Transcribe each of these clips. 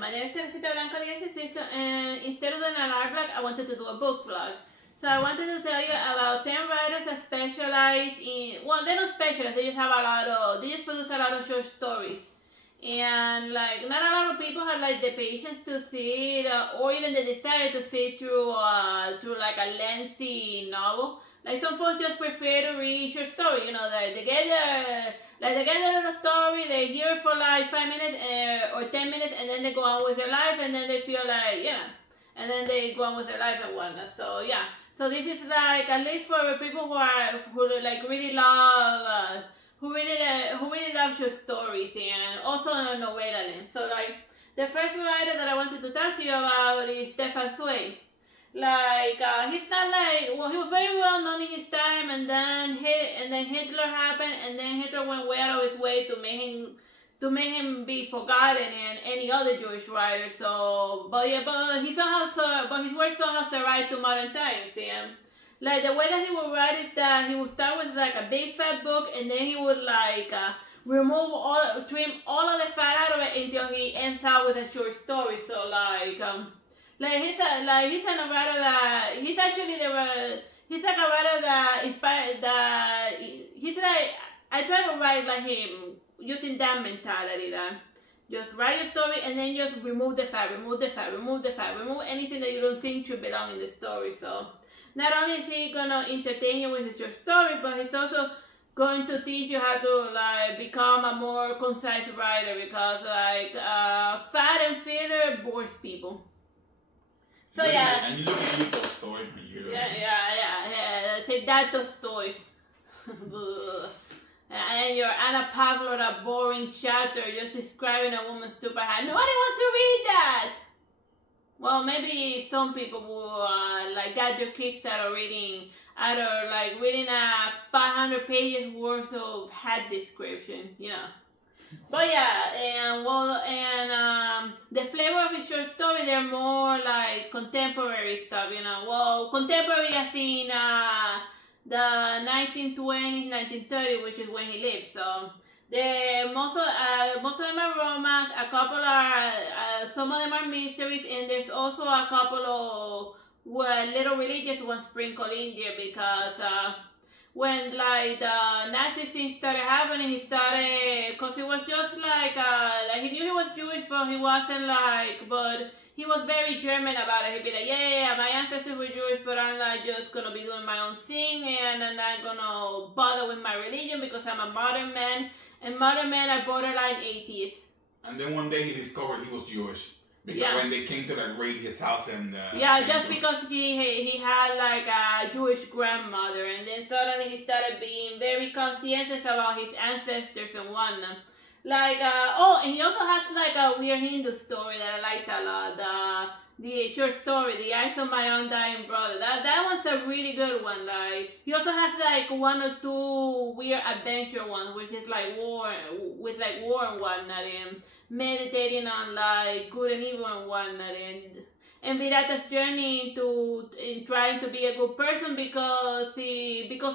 My name is Teresita Blanco de Artsy Sister, and instead of doing an art blog, I wanted to do a book blog. So I wanted to tell you about 10 writers that specialize in, well, they don't specialize, they just produce a lot of short stories. And like, not a lot of people have like the patience to see it, or even the desire to see it through like a lengthy novel. Like some folks just prefer to read short story, you know, they get a little story, they hear it for like 5 minutes or 10 minutes, and then they go on with their life, and then they feel like, you know, and then they go on with their life and whatnot. So yeah, so this is like, at least for people who like really love, who really love short stories, and also novella. So like, the first writer that I wanted to talk to you about is Stefan Zweig. Like, he's not like, well, he was very well known in his time, and then Hitler happened, and then Hitler went way out of his way to make him be forgotten and any other Jewish writer. So, but his work somehow survived to modern times. And like, the way that he would write is that he would start with like a big fat book, and then he would like trim all of the fat out of it until he ends out with a short story. So like he's like a writer that he's like a writer that inspired that he's like, I try to write like him using that mentality, that just write a story and then just remove the fat, remove anything that you don't think should belong in the story. So not only is he gonna entertain you with his short story, but he's also going to teach you how to like become a more concise writer, because like fat and filler bores people. So yeah. And you look at you Tolstoy. Yeah. Take that Tolstoy. And your Anna Pavlova boring chatter just describing a woman's stupid hat. Nobody wants to read that. Well, maybe some people who like got their kicks out of reading a 500 pages worth of hat description, you know. But yeah, and the flavor of his short story, they're more like contemporary stuff, you know. Well, contemporary as in the 1920s, 1930s, which is when he lived. So most of them are romance. A couple are some of them are mysteries, and there's also a couple of little religious ones sprinkled in there, because when like the Nazi thing started happening, because he was just like he knew he was Jewish, but he wasn't like, but he was very German about it. He'd be like, yeah, my ancestors were Jewish, but I'm like just gonna be doing my own thing, and I'm not gonna bother with my religion because I'm a modern man, and modern men are borderline atheists. And then one day he discovered he was Jewish. Because when they came to like raid his house and just because he had like a Jewish grandmother, and then suddenly he started being very conscientious about his ancestors and whatnot. Like and he also has like a weird Hindu story that I liked a lot. The short story, The Eyes of My Undying Brother. That one's a really good one. Like, he also has like one or two weird adventure ones, which is like war and whatnot, and meditating on like good and evil and whatnot, and Virata's journey in trying to be a good person because of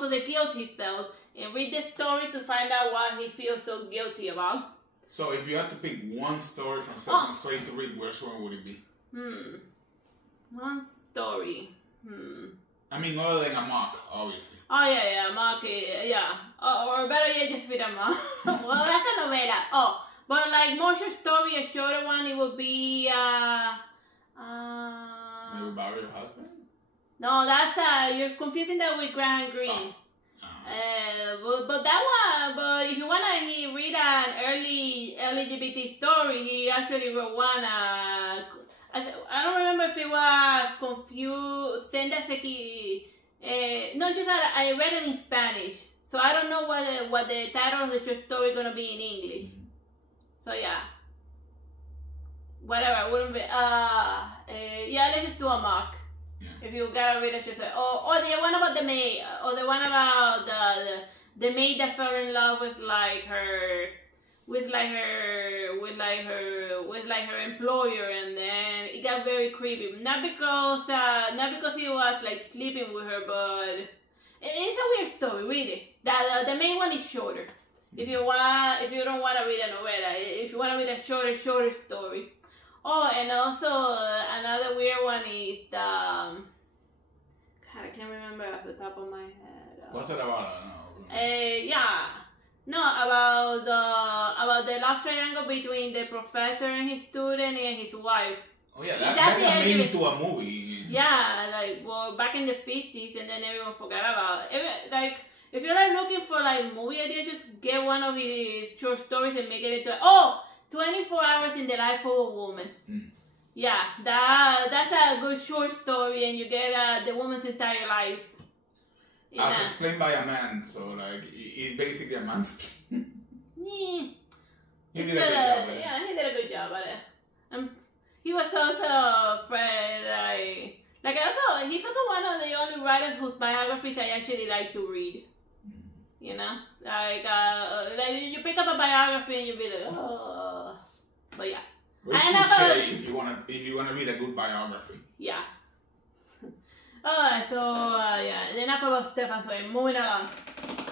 the guilt he felt, and read the story to find out what he feels so guilty about. So if you had to pick one story from Stefan Zweig to read, which one would it be? One story. I mean, other than Amok, obviously. Oh yeah, Amok, yeah. Or better yet, just read Amok. Well, that's a novella. But like more short story, a shorter one, it would be Maybe About Your Husband? No, that's you're confusing that with Greene. But that one, but if you wanna read an early LGBT story, he actually wrote one. I don't remember if it was confused. No, just that I read it in Spanish, so I don't know what the title of the short story is gonna be in English. So yeah, whatever. I wouldn't be. Let's just do a mock. Yeah. If you gotta read it, just say, or the one about the maid, or the one about the maid that fell in love with her employer, and then it got very creepy. Not because he was like sleeping with her, but it's a weird story. Read it. The main one is shorter. If you don't want to read a novella, if you want to read a shorter story. Oh, and also another weird one is the God, I can't remember off the top of my head. What's it about? Yeah, no, about the love triangle between the professor and his student and his wife. Oh yeah, that got made into a movie. Yeah, like well, back in the 50s, and then everyone forgot about it. Like, if you're like looking for like movie ideas, just get one of his short stories and make it into 24 hours in the life of a woman. Yeah, that's a good short story, and you get the woman's entire life. Yeah. As explained by a man, so like it's basically a man's. Yeah. He did a good job. Yeah, he did a good job at it. He was also he's also one of the only writers whose biographies I actually like to read. You know, like you pick up a biography and you be like, oh, but yeah. If you wanna read a good biography. Yeah. Alright, so yeah, enough about Stefan Zweig. Moving along.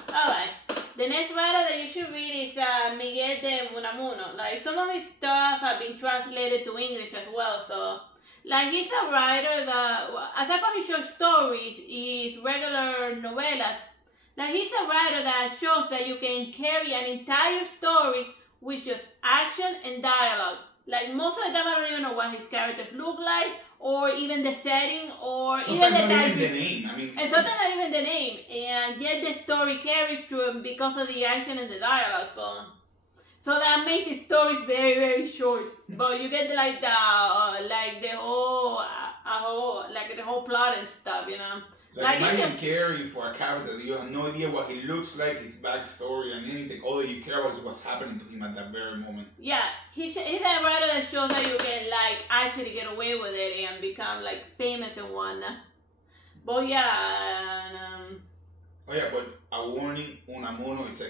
Alright, the next writer that you should read is Miguel de Unamuno. Like, some of his stuff have been translated to English as well, so like he's a writer that, aside from his short stories, his regular novellas, like he's a writer that shows that you can carry an entire story with just action and dialogue. Like, most of the time I don't even know what his characters look like, or even the setting, or even the name. I mean, and sometimes not even the name, and yet the story carries through because of the action and the dialogue. So that makes the stories very, very short. But you get like the whole plot and stuff, you know. Like imagine caring for a character that you have no idea what he looks like, his backstory, and anything. All that you care about is what's happening to him at that very moment. Yeah, he's a writer that shows that you can like actually get away with it and become like famous and whatnot. But yeah, oh yeah, but a warning: Unamuno is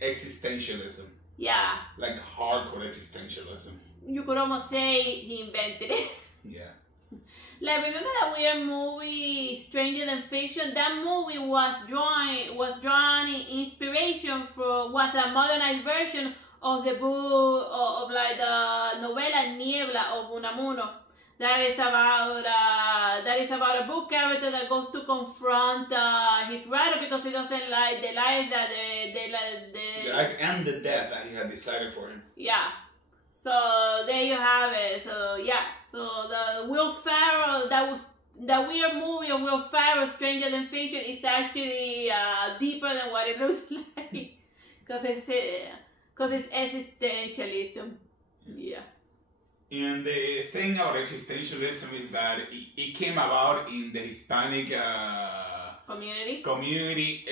existentialism. Yeah. Like hardcore existentialism. You could almost say he invented it. Yeah. Like, remember that weird movie Stranger Than Fiction? That movie was drawn in inspiration was a modernized version of the book of like the novella Niebla of Unamuno. That is about a book character that goes to confront his writer because he doesn't like the life that the life and the death that he had decided for him. Yeah. So there you have it. So yeah. So the Will Ferrell, that weird movie of Will Ferrell, Stranger Than Fiction, is actually deeper than what it looks like, because it's existentialism. Yeah. And the thing about existentialism is that it came about in the Hispanic community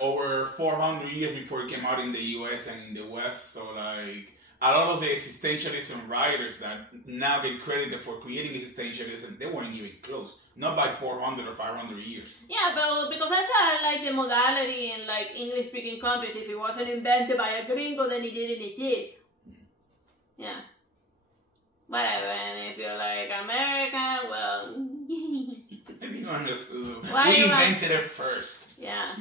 over 400 years before it came out in the U.S. and in the West. So like, a lot of the existentialism writers that now get credited for creating existentialism, they weren't even close. Not by 400 or 500 years. Yeah, but because that's like the modality in like English-speaking countries. If it wasn't invented by a gringo, then it didn't exist. Yeah. Whatever, and if you're like American, well... You understood. We invented it first. Yeah.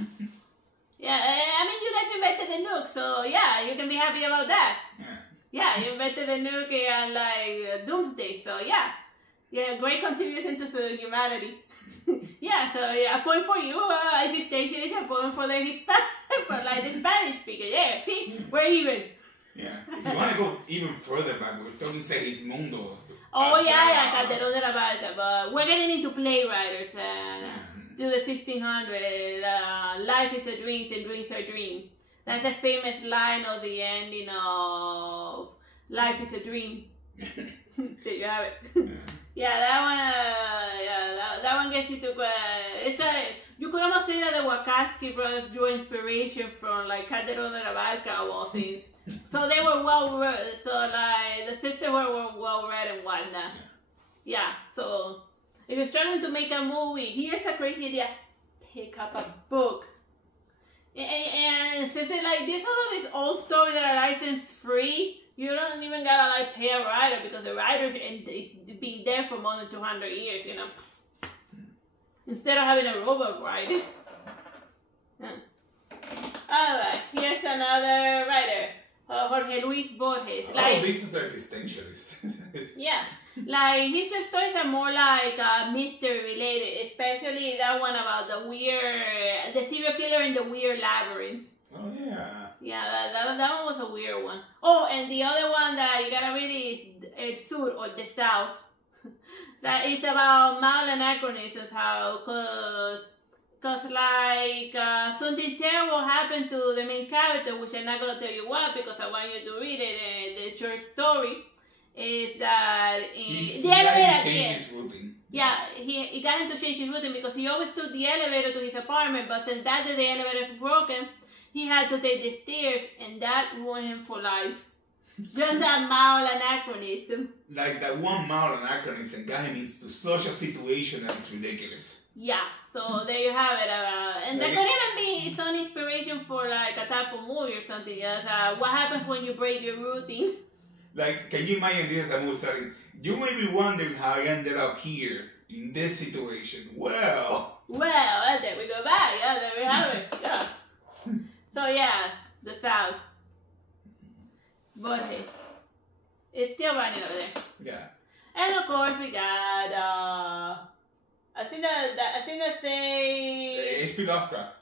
Yeah, I mean, you guys invented the nuke, so yeah, you can be happy about that. Yeah, you invented the nuke and like doomsday, so yeah. Yeah, great contribution to humanity. Yeah, so yeah, a point for you, existentialist, a point for the Spanish speaker. Yeah, see, we're even. Yeah, if you want to go even further back, we're talking Segismundo. Oh yeah, Calderón de la Barca, but we're getting into playwriters to the 1600s. Life is a dream and dreams are dreams. That's a famous line of the ending of Life is a Dream. There you have it. Yeah, that one gets into you could almost say that the Wachowski brothers drew inspiration from like Calderón de la Barca of all things. So they were well read. So like the sisters were well read and whatnot. Yeah. So if you're struggling to make a movie, here's a crazy idea: pick up a book. And since it's like this, all of these old stories that are license free, you don't even gotta like pay a writer because the writer is been there for more than 200 years, you know. Instead of having a robot write it. Alright, here's another writer. Jorge Luis Borges. Like, this is existentialist. Yeah. Like, his stories are more like mystery related, especially that one about the serial killer in the weird labyrinth. Oh, yeah. Yeah, that one was a weird one. Oh, and the other one that you gotta read is El Sur, or The South. That is about mild anachronisms, cause like something terrible happened to the main character, which I'm not gonna tell you what because I want you to read it. The short story is that the elevator changed his routine. Yeah, he got him to change his routine because he always took the elevator to his apartment, but since that day the elevator is broken, he had to take the stairs, and that ruined him for life. Just that mild anachronism. Like that one mild anachronism got him into such a situation that is ridiculous. Yeah, so there you have it. And like, that could even be some inspiration for like a type of movie or something else. What happens when you break your routine? Like, can you imagine this as a movie starting? You may be wondering how I ended up here in this situation. Well, there we go back. Yeah, there we have it. Yeah. So yeah, The South. Borges. It's still running over there. Yeah. And of course we got I think that say H.P. Lovecraft.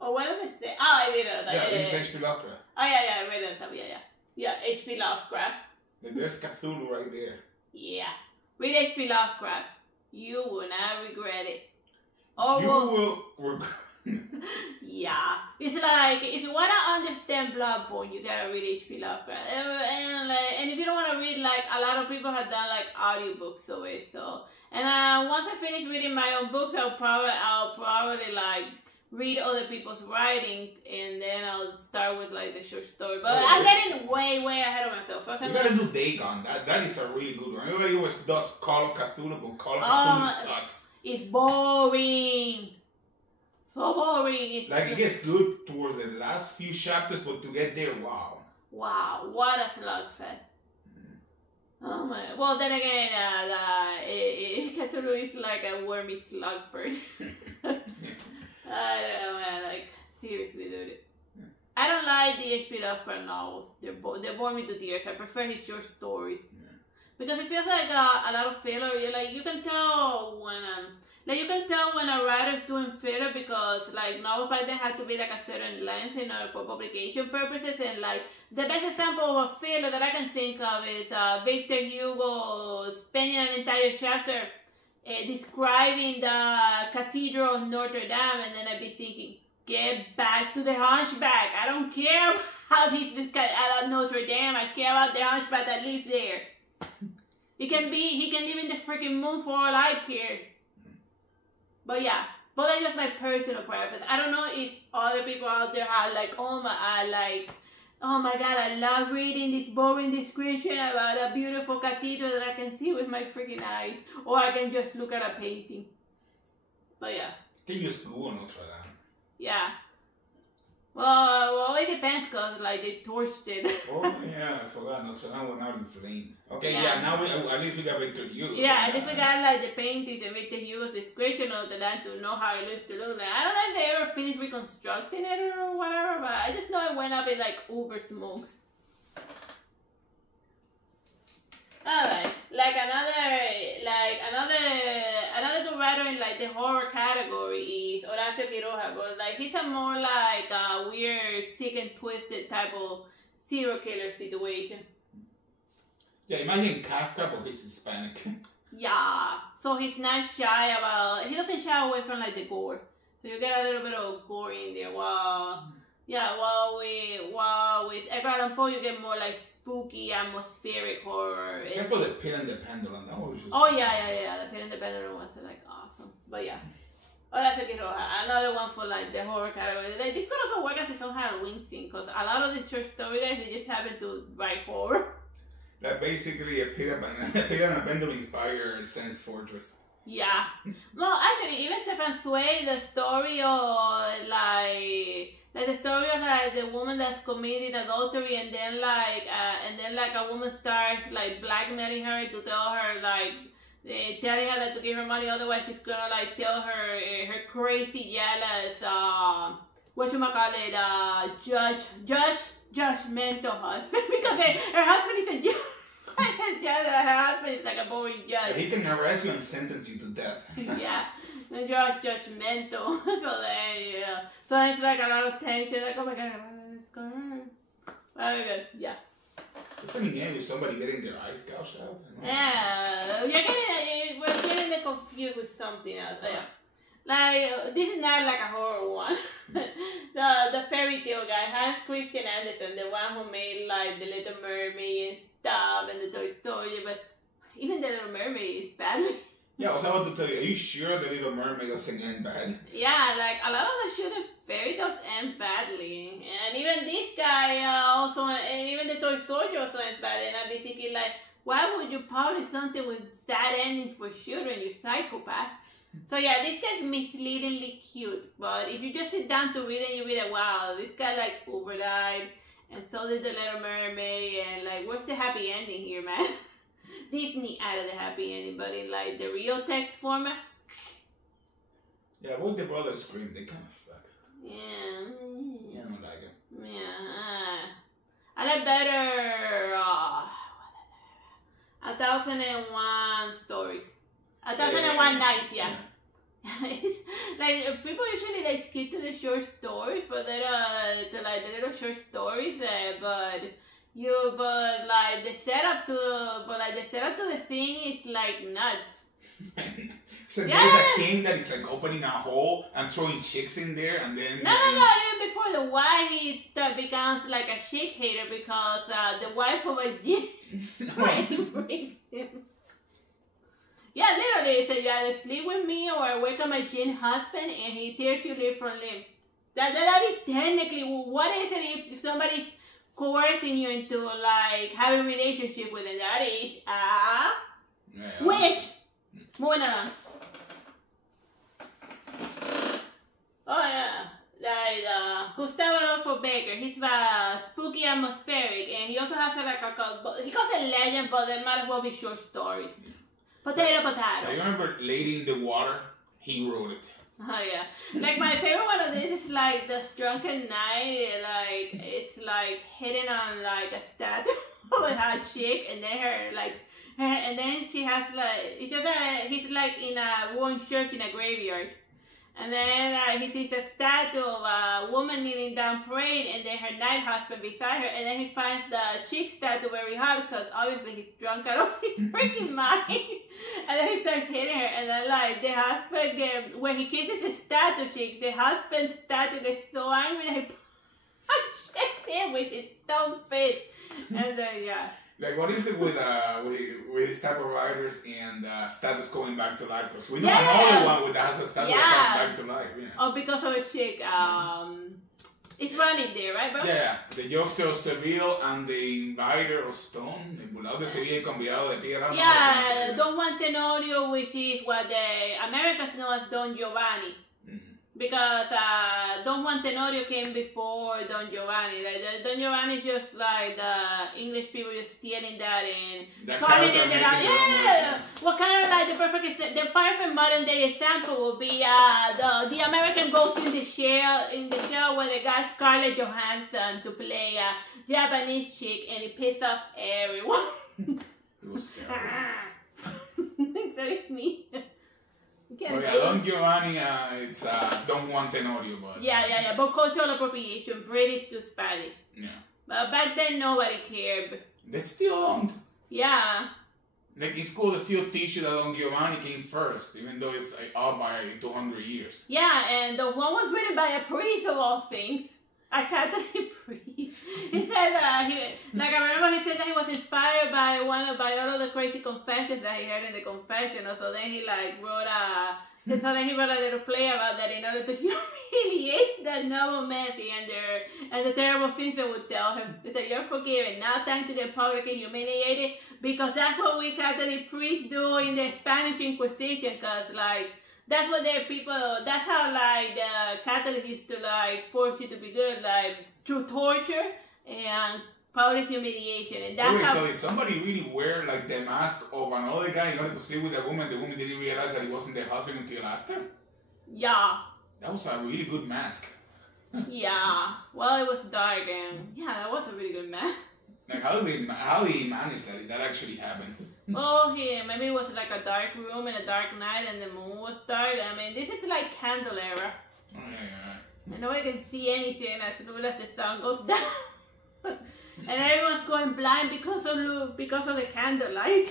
Oh, what does it say? Oh, I read it on top. Yeah, it's H.P. Lovecraft. Oh yeah, I read it on top. Yeah, H.P. Lovecraft. There's Cthulhu right there. Yeah. Read H.P. Lovecraft. You will not regret it. Will regret. Yeah. It's like, if you want to understand Bloodborne, you gotta read H.P. Lovecraft. And if you don't want to read, like, a lot of people have done, like, audiobooks of it, so. And once I finish reading my own books, I'll probably, like, read other people's writing, and then I'll start with, like, the short story. But I'm getting way, way ahead of myself. So you gotta do Dagon. That is a really good one. Everybody always does Call of Cthulhu, but Call of Cthulhu sucks. It's boring. So boring. Like, it gets good towards the last few chapters, but to get there, wow. Wow, what a slugfest. Oh my. Well, then again, Cthulhu is like a wormy slug person. I don't know, man. Like, seriously, dude. I don't like the H.P. Lovecraft novels. They bore me to tears. I prefer his short stories. Yeah. Because it feels like a lot of filler. You can tell when a writer's doing filler because, like, novels by then had to be like a certain length in order for publication purposes. And, like, the best example of a filler that I can think of is Victor Hugo spending an entire chapter describing the Cathedral of Notre Dame, and then I'd be thinking, get back to the Hunchback. I don't care about Notre Dame. I care about the Hunchback that lives there. He can live in the freaking moon for all I care. But yeah, but that's just my personal preference. I don't know if other people out there are like, oh my god, I love reading this boring description about a beautiful cathedral that I can see with my freaking eyes. Or I can just look at a painting. But yeah. You can just Google Notre Dame. Yeah. Well, it depends because, like, they torched it. Oh, yeah, I forgot. Notre Dame went out in flame. Okay, yeah, now at least we got Victor Hugo. Yeah, at least we got, like, the paintings and Victor Hugo's description of Notre Dame to know how it used to look like. I don't know if they ever finished reconstructing it or whatever, but I just know it went up in, like, uber smokes. Alright, another good writer in like the horror category is Horacio Quiroga, but like he's a more like a weird, sick and twisted type of serial killer situation. Yeah, imagine Kafka, but he's Hispanic. Yeah, so he doesn't shy away from like the gore. So you get a little bit of gore in there. While with Edgar Allan Poe you get more like spooky, atmospheric horror. Except for the Pit and the Pendulum, that was just... Oh yeah, the Pit and the Pendulum was like awesome. But yeah. Horacio Quiroga, another one for like the horror category. Like, this could also work as its own Halloween thing, because a lot of these short story guys, they just happen to write horror. That basically a Pit and a Pendulum inspired Sense Fortress. Yeah. No, actually, even Stefan Zweig, the story of the woman that's committed adultery, and then a woman starts like blackmailing her to tell her like telling her that to give her money, otherwise she's gonna like tell her crazy jealous judge judgmental husband because her husband is a judge. Her husband is like a boring judge. He can arrest you and sentence you to death. Yeah, and you're judgmental. So then, yeah. So it's like a lot of tension. Like, oh my god, what's going on? Very good, yeah. Doesn't it end with somebody getting their eyes gouged out? Yeah, we're getting confused with something else. Yeah. Like, this is not like a horror one. the fairy tale guy has Christian Andersen, the one who made like the Little Mermaid and stuff and the Toy Story, but even the Little Mermaid is bad. Yeah, I was about to tell you, are you sure the Little Mermaid doesn't end bad? Yeah, like a lot of the shooting fairy tales end badly. And even this guy also, and even the Toy Story also ends badly. And I'm basically like, why would you publish something with sad endings for children, you psychopath? So yeah, this guy's misleadingly cute, but if you just sit down to read it, you read it, wow, this guy like overdied, and so did the Little Mermaid, and like, where's the happy ending here, man? Disney added the happy ending, but in like the real text format. Yeah, with the brothers Greene, they kind of suck. Yeah. I don't like it. Yeah. I like better 1001 stories. 1001 nights, yeah. It's like people usually like skip to the short stories, but they're to like the little short stories there, but like the setup to the thing is like nuts. So there's a king that is like opening a hole and throwing chicks in there, and then no. Even before the wife becomes like a chick hater because the wife of a jinn brings him. Yeah, literally, it says you either sleep with me or wake up my jinn husband and he tears you limb from limb. That is technically, what is it if somebody's coercing you into like having a relationship with them? That is witch. Moving on. Oh yeah, like Gustavo Adolfo Becque. He's spooky atmospheric, and he also has he calls it legend, but they might as well be short stories. Potato. I remember Lady in the Water. He wrote it. Oh yeah, like my favorite one of this is like this drunken night. Like it's like hitting on like a statue of a chick, and then and then she has like he's like in a ruined church in a graveyard. And then he sees a statue of a woman kneeling down praying, and then her night husband beside her. And then he finds the chick statue very hard because obviously he's drunk out of his freaking mind. And then he starts hitting her. And then like the husband, when he kisses his statue chick, the husband's statue gets so angry that he punches him with his stone fist. And then yeah. Like, what is it with this type of writers and status going back to life? Because we know another one with the house of status that comes back to life. Yeah. Oh, because of a chick. It's running there, right, bro? Yeah, the jokester of Seville and the inviter of Stone. El burlador de Sevilla y convidado de piedra. Yeah, Don Juan Tenorio, which is what the Americans know as Don Giovanni. Because Don Juan Tenorio came before Don Giovanni. Like Don Giovanni is just like the English people just stealing that and calling it yeah. What kind of like the perfect modern day example would be the American Ghost in the Shell where they got Scarlett Johansson to play a Japanese chick and it pissed off everyone. It was terrible. That is me. Oh yeah, Don Giovanni, it's Don Juan Tenorio, but... Yeah, but cultural appropriation, British to Spanish. Yeah. But back then, nobody cared. They still don't. Yeah. Like, it's cool to still teach you that Don Giovanni came first, even though it's like, out by 200 years. Yeah, and the one was written by a priest of all things. A Catholic priest. He said I remember he said that he was inspired by all of the crazy confessions that he heard in the confessional. So then he wrote a little play about that in order to humiliate the nobility and the terrible things they would tell him. He said, "You're forgiven. Now time to get publicly humiliated because that's what we Catholic priests do in the Spanish Inquisition. Because that's what that's how the Catholics used to force you to be good, through torture and public humiliation. And that's so did somebody really wear the mask of another guy in order to sleep with a woman? The woman didn't realize that he wasn't their husband until after? Yeah. That was a really good mask. Yeah. Well, it was dark, and yeah, that was a really good man. Like, how did he manage that? Did that actually happen? Oh, maybe it was like a dark room in a dark night, and the moon was dark. I mean, this is like candle era. Oh, yeah. And nobody can see anything as soon as the sun goes down. And everyone's going blind because of the candlelight.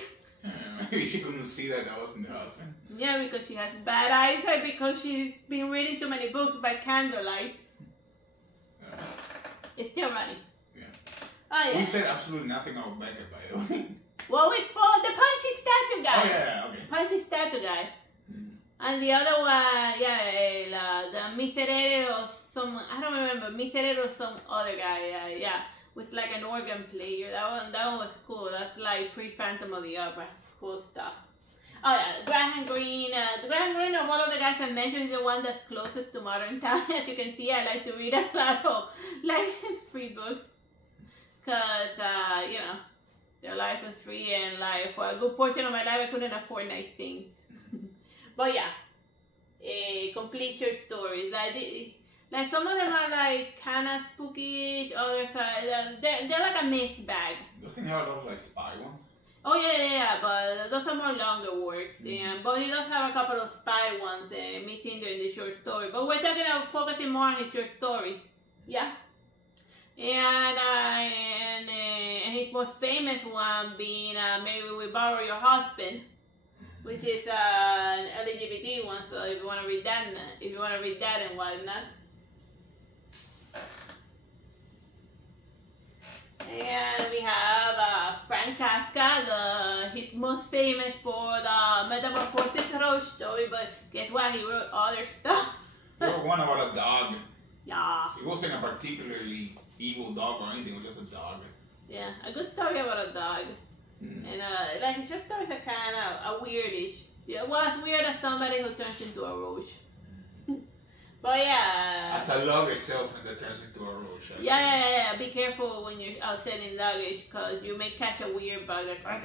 Maybe she couldn't see that wasn't the husband. Yeah, because she has bad eyesight because she's been reading too many books by candlelight. It's still running. Yeah. Oh, yeah. We said absolutely nothing about Becke, by the way. Well, we spoke the punchy statue guy. Oh, yeah, okay. Punchy statue guy. And the other one, the Miserere or some, I don't remember, Miserere or some other guy, with like an organ player. That one was cool. That's like pre-Phantom of the Opera. Cool stuff. Oh yeah, Graham Greene. Graham Greene, one of the guys I mentioned, is the one that's closest to modern time. As you can see, I like to read a lot of license-free books. Because, they're license-free, and like for a good portion of my life, I couldn't afford nice things. But yeah, complete short stories. Like some of them are like kind of spooky, others are they're like a mixed bag. Those things have a lot of like spy ones. Oh yeah, but those are more longer works. But he does have a couple of spy ones mixing in the short story. But we're talking about focusing more on his short stories. Yeah. And his most famous one being Maybe We Borrow Your Husband, which is an LGBT one. So if you want to read that, and whatnot. And we have Fran Kasa, he's most famous for the Metamorphosis road story, but guess what? He wrote other stuff. He wrote one about a dog. Yeah. It wasn't a particularly evil dog or anything, it was just a dog. Yeah, a good story about a dog. And like his short stories are kind of weirdish. Yeah, well, as weird as somebody who turns into a roach. But yeah. As a luggage salesman that turns into a roach. Yeah. Be careful when you're out selling luggage, because you may catch a weird bug. Like, I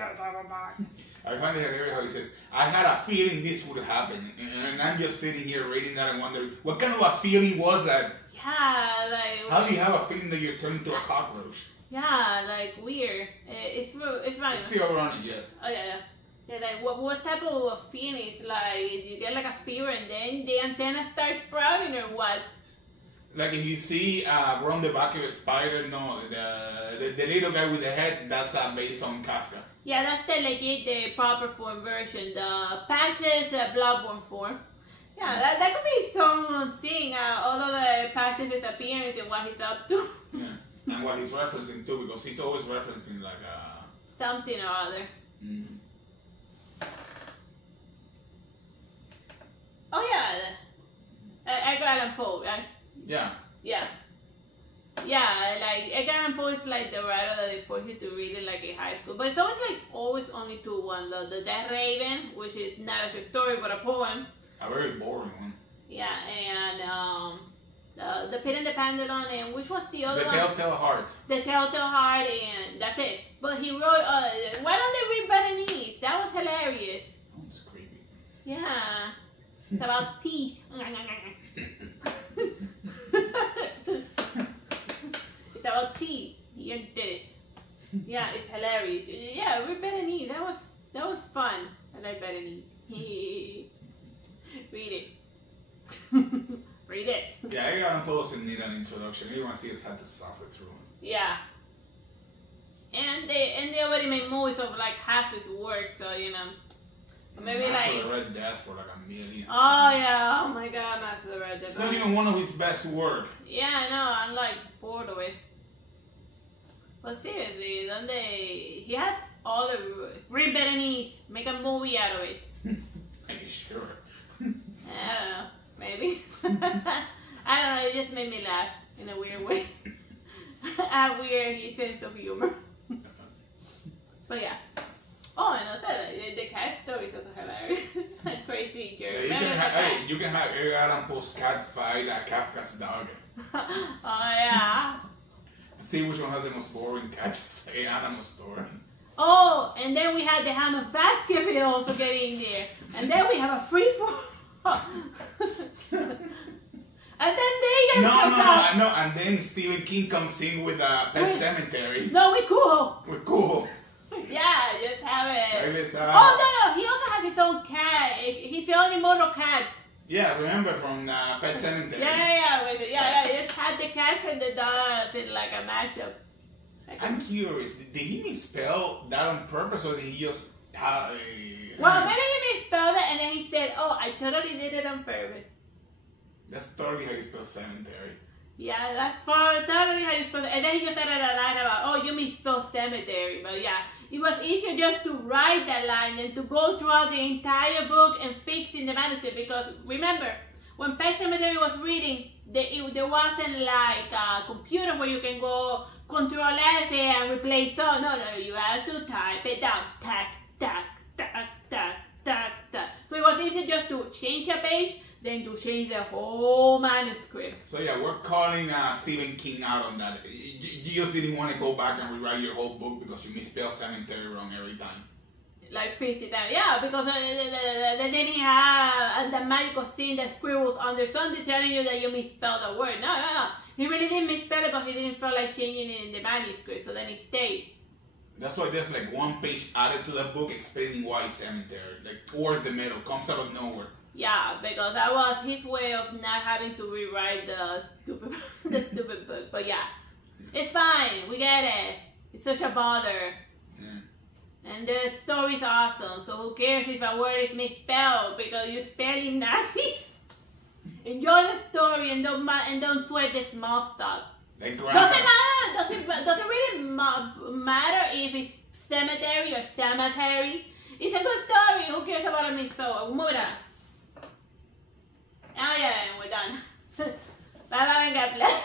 find it hilarious how he says, I had a feeling this would happen. And I'm just sitting here reading that and wondering, what kind of a feeling was that? Yeah, like. How do you have a feeling that you're turning into a cockroach? Yeah, like weird. It's funny. It's still running, yes. Oh, yeah. Yeah, like what type of feeling? It's like you get like a fever and then the antenna starts sprouting, or what? Like if you see around the back of a spider, no, the little guy with the head, that's based on Kafka. Yeah, that's the proper form version. The patches, bloodborne form. Yeah, that could be something. All of the patches disappearance and what he's up to. Yeah, and what he's referencing too, because he's always referencing like something or other. Mm-hmm. Oh yeah, Edgar Allan Poe, right? Yeah. Yeah, like Edgar Allan Poe is like the writer that they force you to read it like in high school. But it's always only two. One, the Dead Raven, which is not a short story but a poem. A very boring one. Yeah, and the Pit and the Pendulum, and which was the other one? The Telltale Heart. The Telltale Heart, and that's it. But he wrote, why don't they read Berenice? That was hilarious. Oh, it's creepy. Yeah. It's about tea. It's about tea. You did it. Yeah, it's hilarious. Yeah, read Berenice. That was fun. I like Berenice. Read it. Read it. Yeah, Edgar Allan Poe doesn't need an introduction. Everyone has had to suffer through it. Yeah. And they already made movies of like half his work, so maybe Master like of the Red Death for like $1 million. Oh yeah, oh my god, Master of the Red Death. It's not even one of his best work. Yeah, I know, I'm like bored of it. But seriously, don't they? He has all the read Berenice, make a movie out of it. Are you sure? I don't know, maybe. I don't know, it just made me laugh in a weird way. I have weird sense of humor. But yeah. Oh, and the cat stories are hilarious. Crazy jerk. Yeah, you can have Edgar Allan Poe's cat fight Kafka's dog. Oh yeah. See which one has the most boring cat animal story. Oh, and then we had the Hound of Baskerville also getting in there. And then we have a free for And then they No, and then Stephen King comes in with Pet Sematary. No, with Kuho. With Kuho. Yeah, just have it. Like no, he also has his own cat. He's the only immortal cat. Yeah, remember from Pet Sematary. Yeah. He just had the cats and the dogs in like a mashup. I'm curious, did he misspell that on purpose, or did he just... well, maybe he misspelled it and then he said, oh, I totally did it on purpose. That's totally how you spell cemetery. Yeah, that's totally how you spell it. And then he just added a line about, oh, you misspelled cemetery. But yeah, it was easier just to write that line than to go throughout the entire book and fix in the manuscript. Because remember, when Pet Sematary was reading, there wasn't like a computer where you can go Control F and replace all. No, you have to type it down. Tack, tack, tack, tack, tack, tack. So it was easier just to change a page than to change the whole manuscript. So yeah, we're calling Stephen King out on that. You just didn't want to go back and rewrite your whole book because you misspelled cemetery wrong every time. Like 50 times. Yeah, because then he had the magical scene that scribbles under something telling you that you misspelled a word. No. He really didn't misspell it, but he didn't feel like changing it in the manuscript, so then it stayed. That's why there's like one page added to the book explaining why cemetery, like towards the middle, comes out of nowhere. Yeah, because that was his way of not having to rewrite the stupid book. But yeah, it's fine. We get it. It's such a bother. And the story's awesome, so who cares if a word is misspelled because you're spelling Nazi? Enjoy the story and don't sweat the small stuff. Like doesn't really matter if it's cemetery or cemetery. It's a good story. Who cares about a misspell? Move it on. Oh yeah, we're done. Bye bye, God bless.